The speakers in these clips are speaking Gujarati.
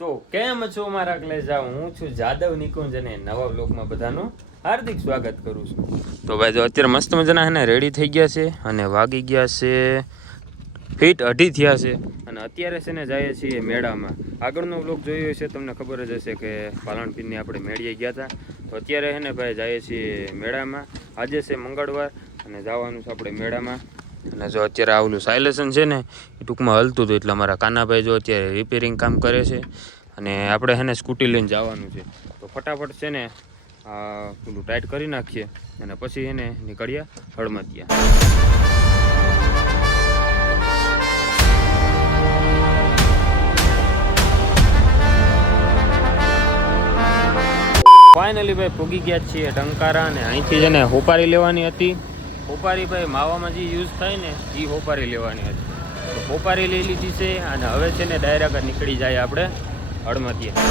તો કેમ છો મારા કલેજા? હું છું જાદવ નિકુંજ અને નવા બ્લોગમાં બધાનું હાર્દિક સ્વાગત કરું છું. તો ભાઈ જો અત્યારે મસ્ત મજાના હે ને રેડી થઈ ગયા છે અને વાગી ગયા છે ફીટ 2:30 થયા છે અને અત્યારે છે ને જઈએ છીએ મેળામાં. આગળનો બ્લોગ જોયો છે તમને ખબર જ હશે કે પાલણપીરની આપણે મેળીએ ગયા હતા. તો અત્યારે છે ને ભાઈ જઈએ છીએ મેળામાં. આજે છે મંગળવાર અને જવાનું છે આપણે મેળામાં. અને જો અત્યારે આવેલું સાયલેશન છે ને એ ટૂંકમાં હલતું હતું એટલે અમારા કાનાભાઈ જો અત્યારે રિપેરિંગ કામ કરે છે અને આપણે છે ને સ્કૂટી લઈને જવાનું છે. તો ફટાફટ છે ને પેલું ટાઈટ કરી નાખીએ અને પછી એને નીકળ્યા હળમતિયા. ફાઇનલી ભાઈ પૂગી ગયા છીએ ટંકારા અને અહીંથી છે ને હોપારી લેવાની હતી. હોપારી ભાઈ માવામાં જે યુઝ થાય ને એ હોપારી લેવાની હતી. તો હોપારી લઈ લીધી છે અને હવે છે ને ડાયરેક્ટ નીકળી જાય આપણે હળમતિયા.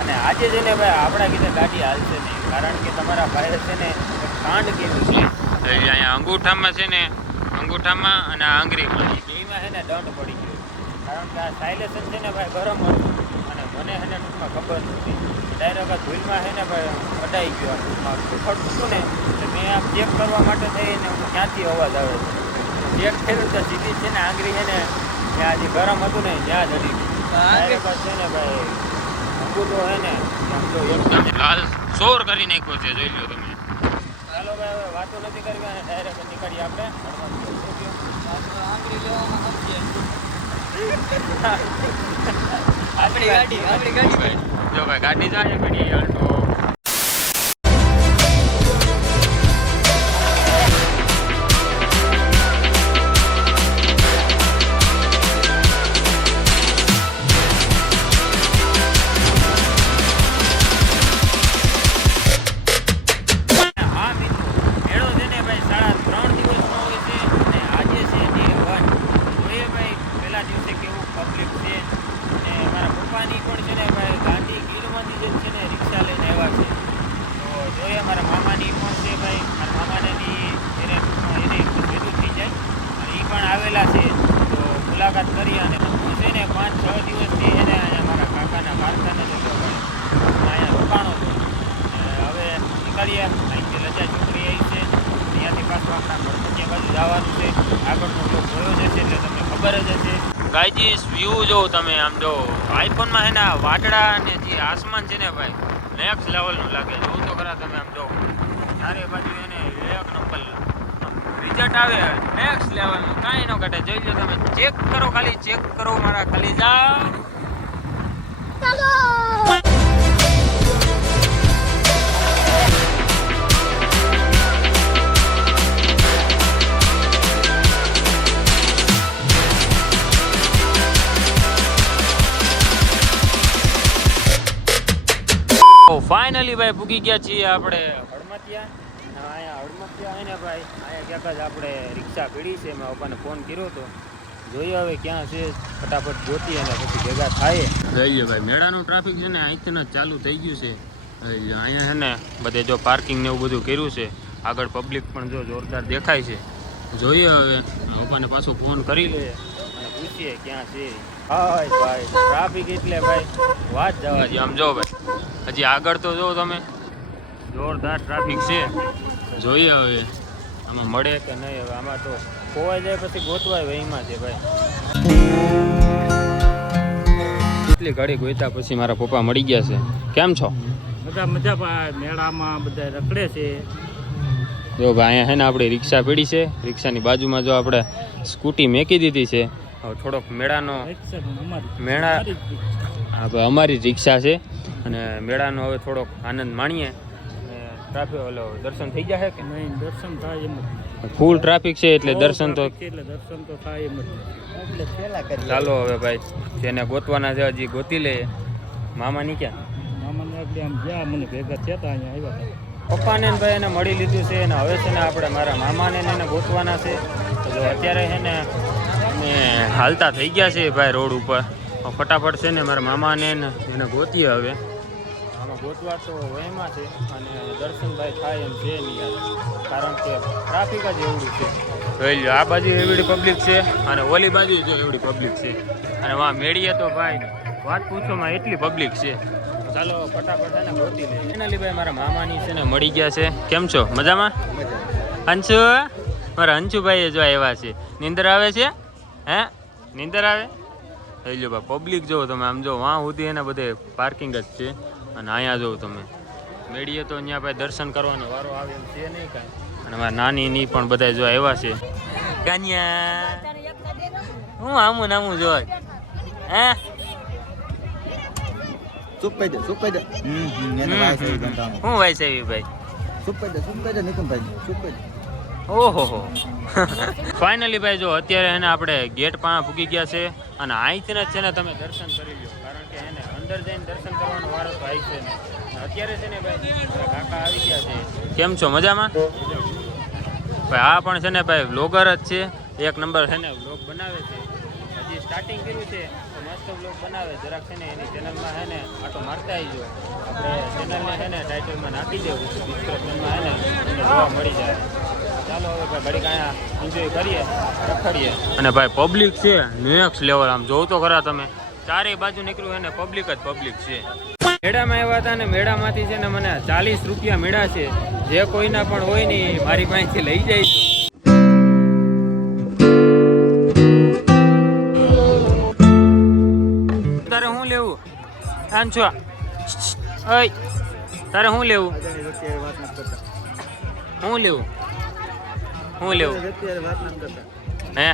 અને આજે છે ને ભાઈ આપણા કીધે ગાડી હાલશે નહીં, કારણ કે તમારા ભાઈ છે ને કાંડ કેવું છે અહીંયા અંગૂઠામાં છે ને, અંગૂઠામાં અને આંગળીમાં બેમાં છે ને દંડ પડી ગયો. કારણ કે આ સાયલેશન છે ને ભાઈ ગરમ હતું અને મને છે ને ટૂંકમાં ખબર નથી. ડાયરેક્ટ ધૂળમાં છે ને ભાઈ અડાઈ ગયો. આ ટૂંકમાં ખડતું હતું ને એટલે મેં આમ ચેક કરવા માટે થઈને ક્યાંથી અવાજ આવે છે ચેક થયું તો સીધી છે ને આંગળી છે ને ત્યાં જે ગરમ હતું ને ત્યાં જ અડી ગયું. ડાયરેક્ટ છે ને ભાઈ અંગૂઠો છે ને આમ તો એકદમ લાલ સોર કરી નાખ્યો છે, જોઈ લો તમે. ચાલો ભાઈ હવે વાતો નથી કરવી અને ડાયરેક્ટ નીકળીએ આપણે આંગળી લેવામાં સમજીએ. આપણી ગાડી જો ભાઈ ગાડી જાય ઘડી આલ્ટો. મુલાકાત કરી અને હું છે ને 5-6 દિવસથી એને મારા કાકાના કારખાને જતો ભાઈ અહીંયા રોકાણો હતો. હવે નીકળીએ, અહીંથી રજા છોકરી આવી છે, ત્યાંથી પાછું આપણા હળમતિયા બાજુ જવાનું છે. આગળનો બ્લોગ જોયો જ હશે એટલે તમને ખબર જ હશે. ગાઈજીસ વ્યૂ જો તમે આમ જો આઈફોનમાં છે ને વાદળા અને જે આસમાન છે ને ભાઈ નેક્સ્ટ લેવલનું લાગે. જોવું તો ખરા તમે આમ જો ચારે બાજુ એને એક નંબર રિઝલ્ટ આવે નેક્સ્ટ લેવલનું, કાંઈ ન ઘટે. જોઈ લો તમે, ચેક કરો, ખાલી ચેક કરો મારા કલેજા. ચાલો ફાઇનલી ભાઈ પૂગી ગયા છીએ આપણે હળમતિયા. અહીંયા હળમતિયા હોય ને ભાઈ, અહીંયા ક્યાંક જ આપણે રિક્ષા પીડી છે. મેં પપ્પાને ફોન કર્યો હતો, જોઈએ હવે ક્યાં છે, ફટાફટ જોતી અને પછી ભેગા થાય. જોઈએ ભાઈ મેળાનું ટ્રાફિક છે ને અહીંથી જ ચાલુ થઈ ગયું છે. અહીંયા છે ને બધે જો પાર્કિંગ ને એવું બધું કર્યું છે. આગળ પબ્લિક પણ જો જોરદાર દેખાય છે. જોઈએ હવે પપ્પાને પાછો ફોન કરી લે અને પૂછીએ ક્યાં છે. હા ભાઈ ટ્રાફિક એટલે ભાઈ વાત જવા દે. આમ જો ભાઈ હજી આગળ તો જો તમે જોરદાર ટ્રાફિક છે. જોઈએ હવે આમાં મળે કે નહીં. હવે આમાં તો ખોવાઈ જાય પછી ગોતવાય વહીમાં છે ભાઈ. એટલી ઘડી ગોતા પછી મારા પપ્પા મળી ગયા છે. કેમ છો? બધા મજા મેળામાં બધા રખડે છે. જો ભાઈ અહીંયા છે ને આપણી રિક્ષા પડી છે. રિક્ષાની બાજુમાં જો આપણે સ્કૂટી મેકી દીધી છે. હવે થોડોક મેળાનો મેળા અમારી રિક્ષા છે અને મેળાનો હવે થોડોક આનંદ માણીએ. ટ્રાફિક ઓલો દર્શન થઈ જશે કે નહીં? દર્શન થાય એમ ફૂલ ટ્રાફિક છે એટલે દર્શન તો થાય એમ એટલે પહેલા કરી. ચાલો હવે ભાઈ જેને ગોતવાના છે હજી ગોતી લે. મામાની ક્યાં? મામાને આપણે આમ જ્યાં મને ભેગા થયા અહીંયા આવ્યા. પપ્પાને ભાઈ એને મળી લીધું છે અને હવે છે ને આપણે મારા મામાને એને ગોતવાના છે. તો જો અત્યારે છે ને અમે હાલતા થઈ ગયા છે ભાઈ રોડ ઉપર. ફટાફટ છે ને મારા મામાને એને ગોતીએ. હવે ગોતવા તો વહેમાં છે અને દર્શનભાઈ થાય એમ છે નહીં યાર, કારણ કે ટ્રાફિક જ એવડું છે. જોઈ લો, આ બાજુ એવડી પબ્લિક છે અને ઓલી બાજુ જો એવડી પબ્લિક છે, અને વાં મેળીએ તો ભાઈ વાત પૂછોમાં એટલી પબ્લિક છે. ચાલો ફટાફટ એને ગોતી લઈએ. ફાઇનલી ભાઈ મારા મામાની છે ને મળી ગયા છે. કેમ છો, મજામાં? અંશુ, મારા અંશુભાઈ જો આવ્યા છે. નીંદર આવે છે? હે, નીંદર આવે? થઈ લો ભાઈ, પબ્લિક જોવો તમે, આમ જો વાં સુધી એને બધે પાર્કિંગ જ છે, અને અહીંયા જોવો તમે મેળીએ તો અહીંયા ભાઈ દર્શન કરવાનો વારો આવે એમ છે નહીં કાંઈ. અને મારા નાની ની પણ બધા જો આવ્યા છે. કાન્યા હું આમું નામું જો હે સુપ કહી દે, સુપ કહી દે. એને વાઈસ આવી ગંધામાં. હું વાઈસ આવી ભાઈ? સુપ કહી દે નિકુંભાઈ, સુપ કહી દે. ઓહો હો. ફાઇનલી ભાઈ જો અત્યારે એને આપણે ગેટ પાસે પૂકી ગયા છે, અને અહીંથી જ છે ને તમે દર્શન કરી લો, કારણ કે એને અંદર જઈને દર્શન કરવાનો વારો તો આવી છે ને. અત્યારે છે ને ભાઈ કાકા આવી ગયા છે. કેમ છો, મજામાં? ભાઈ આ પણ છે ને ભાઈ વ્લોગર જ છે, એક નંબર છે ને વ્લોગ બનાવે છે. હજી સ્ટાર્ટિંગ કર્યું છે તો મસ્ત વ્લોગ બનાવે. જરાક છે ને એની ચેનલમાં છે ને આટો મારતા આવીજો. આપણે ચેનલને છે ને ટાઇટલમાં નાખી દેવું, ડિસ્ક્રિપ્શનમાં છે ને તમને જોવા મળી જાય. ચાલો હવે ભાઈ ઘડીક અહીંયા એન્જોય કરીએ, રખડીએ. અને ભાઈ પબ્લિક છે નેક્સ્ટ લેવલ, આમ જોવ તો ખરા તમે, ચારેય બાજુ નીકળ્યું એને પબ્લિક જ પબ્લિક છે. મેળામાં આવ્યા હતા ને મેળામાંથી છે ને મને 40 રૂપિયા મેળા છે. જે કોઈના પણ હોય ને મારી પાસેથી લઈ જાય છે. તારે શું લેવું? આંચો ઓય, તારે શું લેવું? શું લેવું? શું લેવું હે?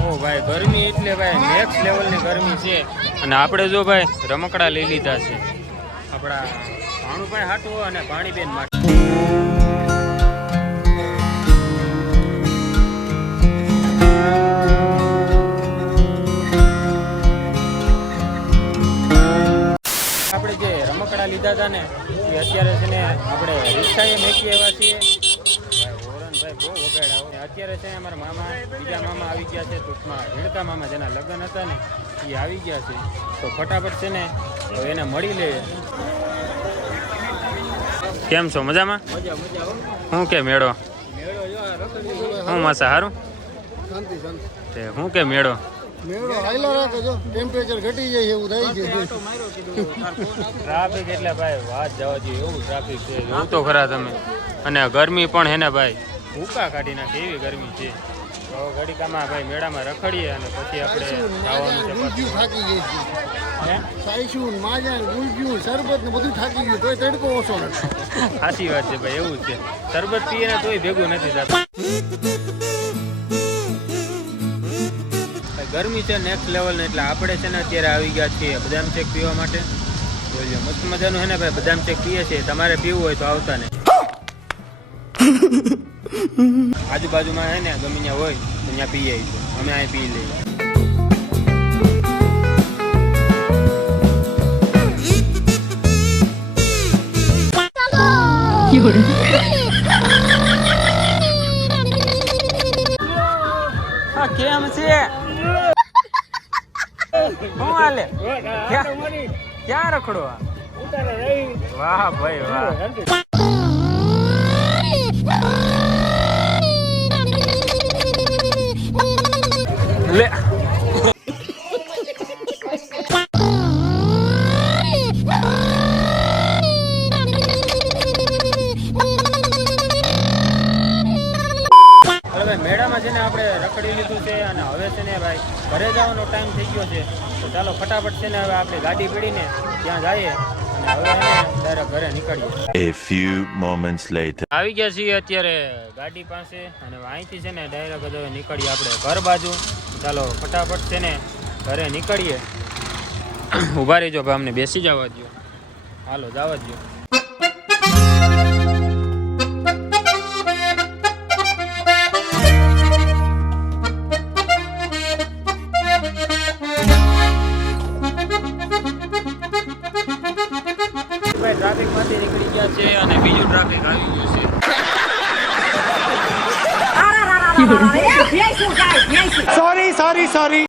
ઓ ભાઈ ગરમી એટલે ભાઈ નેક્સ્ટ લેવલની ગરમી છે. અને આપણે જો ભાઈ રમકડા લઈ લીધા છે આપણા ભાણુભાઈ હાટું અને ભાણીબેન માટે. આપણે જે રમકડા લીધા હતા ને એ અત્યારે છે ને આપણે રિક્ષાએ મેકી આવ્યા છીએ. ભાઈ બહુ વગાડ્યા. અત્યારે છે અમારા મામા, બીજા મામા આવી ગયા છે, ટૂંકમાં ઝીણકા મામા જેના લગ્ન હતા ને એ આવી ગયા છે. તો ફટાફટ છે ને તો એને મળી લઈએ. કેમ છો, મજામાં? શું કે મેળો? શું માસા સારું? શું કે મેળો? મેળો હાઈલા રાખે જો, ટેમ્પરેચર ઘટી જાય એવું થઈ ગયું. ટ્રાફિક એટલે ભાઈ વાત જવા જોઈએ એવું ટ્રાફિક છે, જોવું તો ખરા તમે. અને ગરમી પણ હે ને ભાઈ ભૂકા કાઢી નાખે એવી ગરમી છે. તો ઘડીકામાં ભાઈ મેળામાં રખડીએ અને પછી આપણે જવાનું છે. ગુલજ્યું થાકી ગઈ છે. હે? સાઈશું, માજન, ગુલજ્યું, શરબત ને બધું થાકી ગયું, તોય તડકો ઓછો નથી. સાચી વાત છે ભાઈ, એવું છે. શરબત પીએ ને તોય ભેગું નથી થતું. ગરમી છે નેક્સ્ટ લેવલ ને, એટલે આપણે છે ને અત્યારે આવી ગયા છીએ બદામ શેક પીવા માટે. બોલ્યો મસ્ત મજાનું છે ને ભાઈ, બદામ શેક પીએ છીએ. તમારે પીવું હોય તો આવતા ને. આજુબાજુમાં છે ને ગમે ત્યાં હોય તો ત્યાં પી આવીશું. અમે અહીં પી લઈએ. હા કેમ છે? શું હાલે? ક્યાં રખડો? વાહ ભાઈ વાહ. લે મેળામાં છે ને આપણે રખડી લીધું છે, અને હવે છે ને ભાઈ ઘરે જવાનો ટાઈમ થઈ ગયો છે. તો ચાલો ફટાફટ છે ને હવે આપણે ગાડી પડીને ત્યાં જઈએ, અને હવે ડાયરેક્ટ ઘરે નીકળીએ. A few moments later. આવી ગયા છીએ અત્યારે ગાડી પાસે, અને અહીંથી છે ને ડાયરેક્ટ હવે નીકળીએ આપણે ઘર બાજુ. ચાલો ફટાફટ છે ને ઘરે નીકળીએ. ઊભા રહીજો ભાઈ, અમને બેસી જવા દો. હાલો જવા દો. ટ્રાફિક માંથી નીકળી ગયા છે અને બીજું ટ્રાફિક આવી ગયું છે. સોરી.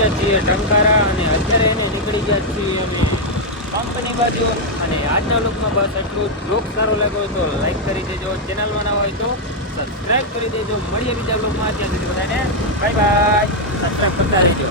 ગયા છીએ ટંકારા અને અત્યારે એને નીકળી ગયા છીએ અમે કંપની બાજુ. અને આજના લોકમાં બસ એટલું જ. બ્લોગ સારો લાગ્યો હોય તો લાઈક કરી દેજો, ચેનલમાં ના હોય તો સબસ્ક્રાઈબ કરી દેજો. મળીએ બીજા બ્લોગમાં. ત્યાં સુધી બધાને બાય બાય. સબસ્ક્રાઈબ કરતા રહેજો.